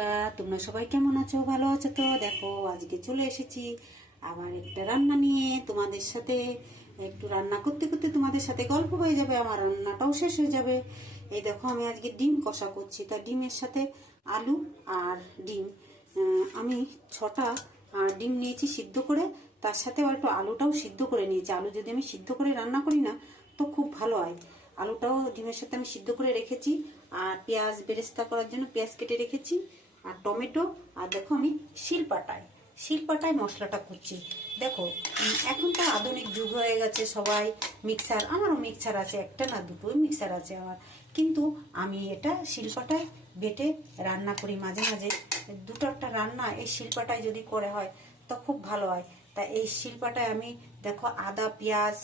বন্ধুরা, তোমরা সবাই কেমন আছো? ভালো আছো তো? দেখো আজকে চলে এসেছি আবার একটা রান্না নিয়ে। তোমাদের সাথে একটু রান্না করতে করতে তোমাদের সাথে গল্প হয়ে যাবে, আমার রান্নাটাও শেষ হয়ে যাবে। এই দেখো আমি আজকে ডিম কষা করছি। তা ডিমের সাথে আলু আর ডিম, আমি 6টা ডিম নিয়েছি সিদ্ধ করে, তার সাথে আবার একটু আলুটাও সিদ্ধ করে নিয়েছি। আলু যদি আমি সিদ্ধ করে রান্না করি না তো খুব ভালো হয়। আলুটাও ডিমের সাথে আমি সিদ্ধ করে রেখেছি, আর পেঁয়াজ বেরেস্তা করার জন্য পেঁয়াজ কেটে রেখেছি, আর টমেটো। আর দেখো আমি শিলপাটায় মশলাটা করছি। দেখো এখন তো আধুনিক যুগ হয়ে গেছে, সবাই মিক্সার, আমারও মিক্সার আছে, একটা না দুটোই মিক্সার আছে আমার, কিন্তু আমি এটা শিলপাটায় বেটে রান্না করি মাঝে মাঝে। দুটো একটা রান্না এই শিলপাটায় যদি করে হয় তো খুব ভালো হয়। তা এই শিলপাটায় আমি দেখো আদা পেঁয়াজ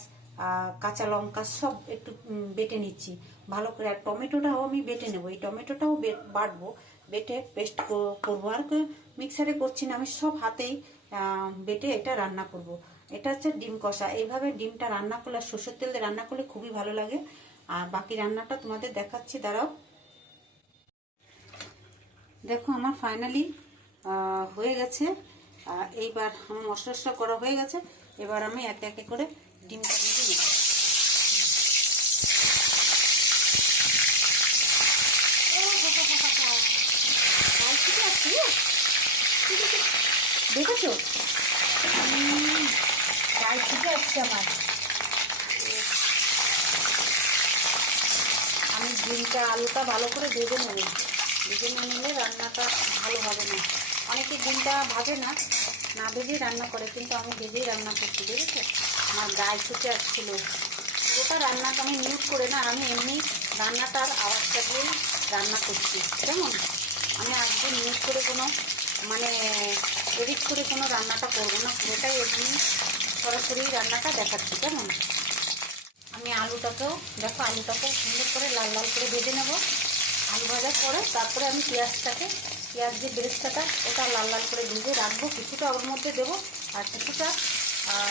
কাঁচা লঙ্কা সব একটু বেটে নিচ্ছি ভালো করে। আর টমেটোটাও আমি বেটে নেবো, এই টমেটোটাও বাটবো, বেটে পেস্ট করবো। আর মিক্সারে করছি না, আমি সব হাতেই বেটে এটা রান্না করব। এটা হচ্ছে ডিম কষা। এইভাবে ডিমটা রান্না করলে, সরষের তেল দিয়ে রান্না করলে খুবই ভালো লাগে। আর বাকি রান্নাটা তোমাদের দেখাচ্ছি, দাঁড়াও। দেখো আমার ফাইনালি হয়ে গেছে। এইবার আমার মশলা করা হয়ে গেছে। এবার আমি একে একে করে ডিমটা দিয়ে নেব। দেখেছো গায়ে ছিটে আসছে আমার। আমি ডিমটা আলুটা ভালো করে ভেজে নেব, ভেজে না নিলে রান্নাটা ভালো হবে না। অনেকে ডিমটা ভাজে না, না ভেজেই রান্না করে, কিন্তু আমি ভেজেই রান্না করছি। দেখেছো আমার গায়ে ছুটে আসছিল। ওটা রান্নাটা আমি মিউট করে না, আমি এমনি রান্নাটার আওয়াজটা দিয়েই রান্না করছি। কেমন, আমি আজকে মিউট করে কোনো মানে এডিট করে কোনো রান্নাটা করবো না, পুরোটাই এমনি সরাসরি রান্নাটা দেখাচ্ছি। কেমন, আমি আলুটাকেও দেখো, আলুটাকেও সুন্দর করে লাল লাল করে ভেজে নেব। আলু ভাজার পরে তারপরে আমি পেঁয়াজ যে বেরেস্তাটা ওটা লাল লাল করে ভেজে রাখবো, কিছুটা ওর মধ্যে দেবো আর কিছুটা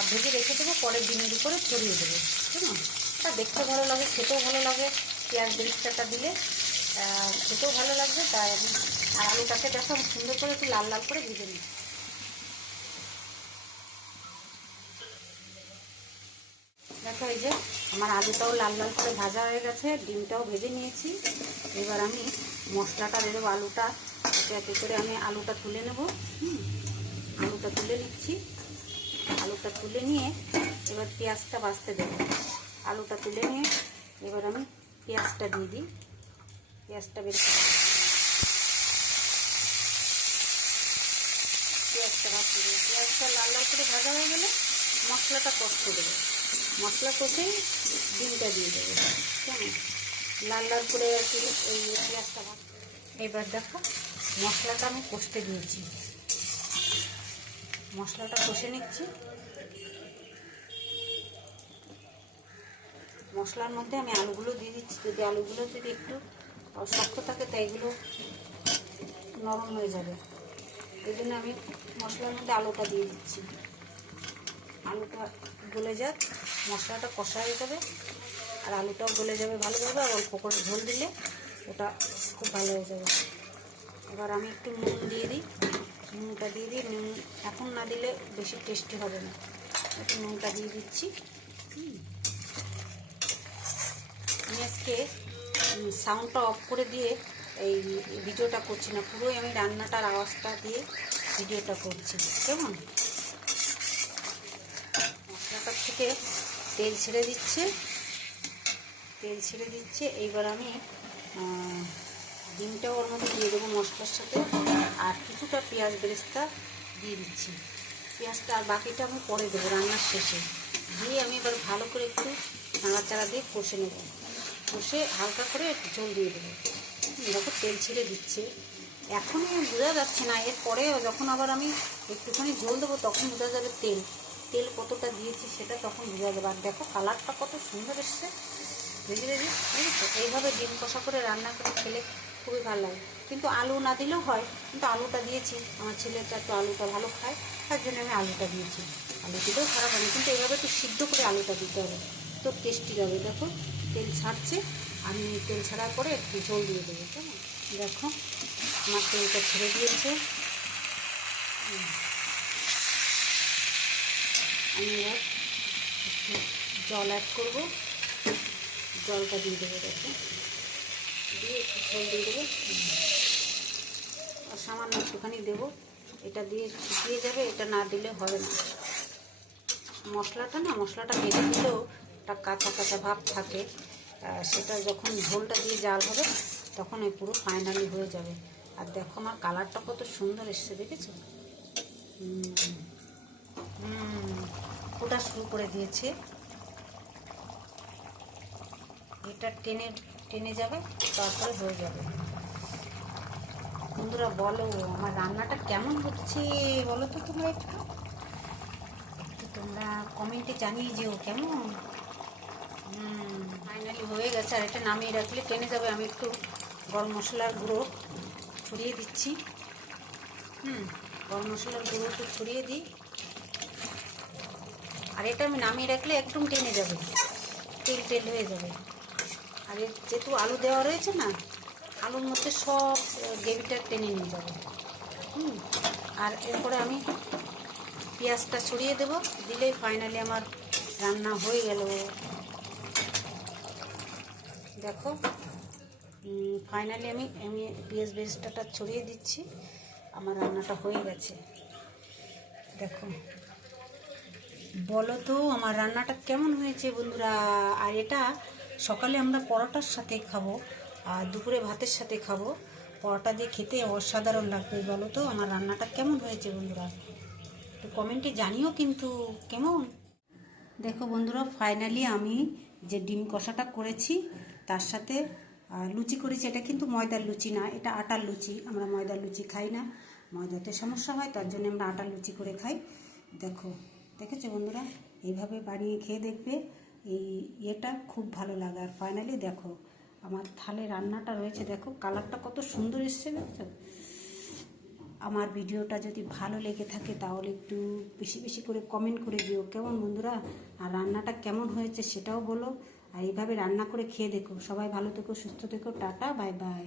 ভেজে রেখে দেবো, পরে ডিমের উপরে ছড়িয়ে দেবো। কেমন, তা দেখতে ভালো লাগে, খেতেও ভালো লাগে। পেঁয়াজ বেরেস্তাটা দিলে খেতেও ভালো লাগবে। তাই আমি আর আলুটাকে দেখো আমি সুন্দর করে একটু লাল লাল করে ভেজে নিই। দেখো এই যে আমার আলুটাও লাল লাল করে ভাজা হয়ে গেছে, ডিমটাও ভেজে নিয়েছি। এবার আমি মশলাটা দিয়ে দেবো। আলুটা একে করে আমি আলুটা তুলে নেব। আলুটা তুলে নিচ্ছি। আলুটা তুলে নিয়ে এবার পেঁয়াজটা ভাজতে দেবো। আলুটা তুলে নিয়ে এবার আমি পেঁয়াজটা দিয়ে দিই। পেঁয়াজটা ভাজতে দেবো। পেঁয়াজটা লাল লাল করে ভাজা হয়ে গেলে মশলাটা কষতে দেবো। মশলা কষেই ডিমটা দিয়ে দেবো। কেমন, লাল লাল করে আর কি এই পেঁয়াজটা ভাজতে। এবার দেখো মশলাটা আমি কষতে দিয়েছি, মশলাটা কষে নিচ্ছি। মশলার মধ্যে আমি আলুগুলো দিয়ে দিচ্ছি। যদি আলুগুলো যদি একটু শক্ত থাকে তাই এগুলো নরম হয়ে যাবে, এই জন্য আমি মশলার মধ্যে আলুটা দিয়ে দিচ্ছি। আলুটা গলে যাক, মশলাটা কষা হয়ে যাবে আর আলুটাও গলে যাবে ভালোভাবে। আর অল্প করে ঝোল দিলে ওটা খুব ভালো হয়ে যাবে। এবার আমি একটু নুন দিয়ে দিই, নুনটা দিয়ে দিই। নুন এখন না দিলে বেশি টেস্টি হবে না, একটু নুনটা দিয়ে দিচ্ছি। আমি আজকে সাউন্ডটা অফ করে দিয়ে এই ভিডিওটা করছি না, পুরোই আমি রান্নাটার আওয়াজটা দিয়ে ভিডিওটা করছি। কেমন, মশলাটার থেকে তেল ছেড়ে দিচ্ছে। এইবার আমি ডিমটাও ওর মধ্যে দিয়ে দেবো মশলার সাথে, আর কিছুটা পেঁয়াজ বেরেস্তা দিয়ে দিচ্ছি। পেঁয়াজটা আর বাকিটা আমি পরে দেবো রান্নার শেষে। দিয়ে আমি এবার ভালো করে একটু নাড়াচাড়া দিয়ে কষে নেব। কষে হালকা করে একটু ঝোল দিয়ে দেবো। দেখো তেল ছেড়ে দিচ্ছে, এখনই বোঝা যাচ্ছে না, এরপরে যখন আবার আমি একটুখানি ঝোল দেবো তখন বোঝা যাবে তেল কতটা দিয়েছি, সেটা তখন বোঝা যাবে। আর দেখো কালারটা কত সুন্দর এসছে, ভেজে বুঝেছো। এইভাবে ডিম কষা করে রান্না করে খেলে খুবই ভালো লাগে। কিন্তু আলু না দিলেও হয়, কিন্তু আলুটা দিয়েছি, আমার ছেলেটা একটু আলুটা ভালো খায়, তার জন্য আমি আলুটা দিয়েছি। আলু দিলেও খারাপ হবে, কিন্তু এইভাবে একটু সিদ্ধ করে আলুটা দিতে হবে, তো টেস্টি হবে। দেখো তেল ছাড়ছে, আমি তেল ছাড়ার পরে একটু ঝোল দিয়ে দেবো। কেমন, দেখো আমার তেলটা ছেড়ে দিয়েছে। আমি এবার একটু জল অ্যাড করবো, জলটা দিয়ে দেবো, দেখো দিয়ে একটু ঝোল দিয়ে দেবো, আর সামান্য একটুখানি দেবো। এটা দিয়ে শুকিয়ে যাবে, এটা না দিলে হবে না। মশলাটা বেটে দিলেও একটা কাঁচা কাঁচা ভাব থাকে, সেটা যখন ঝোলটা দিয়ে জাল হবে তখন এই পুরো ফাইনালি হয়ে যাবে। আর দেখো আমার কালারটা কত সুন্দর এসছে, দেখেছো? ফোটা শুরু করে দিয়েছে, এটা টেনে টেনে যাবে, তারপরে হয়ে যাবে। বন্ধুরা বলো আমার রান্নাটা কেমন হচ্ছে, বলো তো তোমরা একটু তোমরা কমেন্টে জানিয়ে যেও কেমন। ফাইনালি হয়ে গেছে, আর এটা নামিয়ে রাখলে টেনে যাবে। আমি একটু গরম মশলার গুঁড়ো ছড়িয়ে দিচ্ছি। গরম মশলার গুঁড়ো একটু ছড়িয়ে দিই, আর এটা আমি নামিয়ে রাখলে একদম টেনে যাবে, তেল তেল হয়ে যাবে। আর যেহেতু আলু দেওয়া রয়েছে না, আলুর মধ্যে সব গ্রেভিটা টেনে নিয়ে যাবে। আর এরপরে আমি পেঁয়াজটা ছড়িয়ে দেবো, দিলেই ফাইনালি আমার রান্না হয়ে গেল। দেখো ফাইনালি আমি পেঁয়াজ বেরেস্তাটা ছড়িয়ে দিচ্ছি, আমার রান্নাটা হয়ে গেছে। দেখো বলো তো আমার রান্নাটা কেমন হয়েছে বন্ধুরা। আর এটা সকালে আমরা পরোটার সাথে খাবো, আর দুপুরে ভাতের সাথে খাবো। পরোটা দিয়ে খেতে অসাধারণ লাগবে। বলো তো আমার রান্নাটা কেমন হয়েছে বন্ধুরা, তো কমেন্টে জানিও কিন্তু কেমন। দেখো বন্ধুরা ফাইনালি আমি যে ডিম কষাটা করেছি তার সাথে লুচি করেছি। এটা কিন্তু ময়দার লুচি না, এটা আটার লুচি। আমরা ময়দার লুচি খাই না, ময়দাতে সমস্যা হয়, তার জন্য আমরা আটার লুচি করে খাই। দেখো দেখেছো বন্ধুরা, এইভাবে বানিয়ে খেয়ে দেখবে, এই ইয়েটা খুব ভালো লাগে। আর ফাইনালি দেখো আমার থালে রান্নাটা রয়েছে, দেখো কালারটা কত সুন্দর এসছে, দেখছো? আমার ভিডিওটা যদি ভালো লেগে থাকে তাহলে একটু বেশি বেশি করে কমেন্ট করে দিও কেমন বন্ধুরা। আর রান্নাটা কেমন হয়েছে সেটাও বলো, আর এইভাবে রান্না করে খেয়ে দেখো। সবাই ভালো থেকো, সুস্থ থেকো, টাটা, বাই বাই।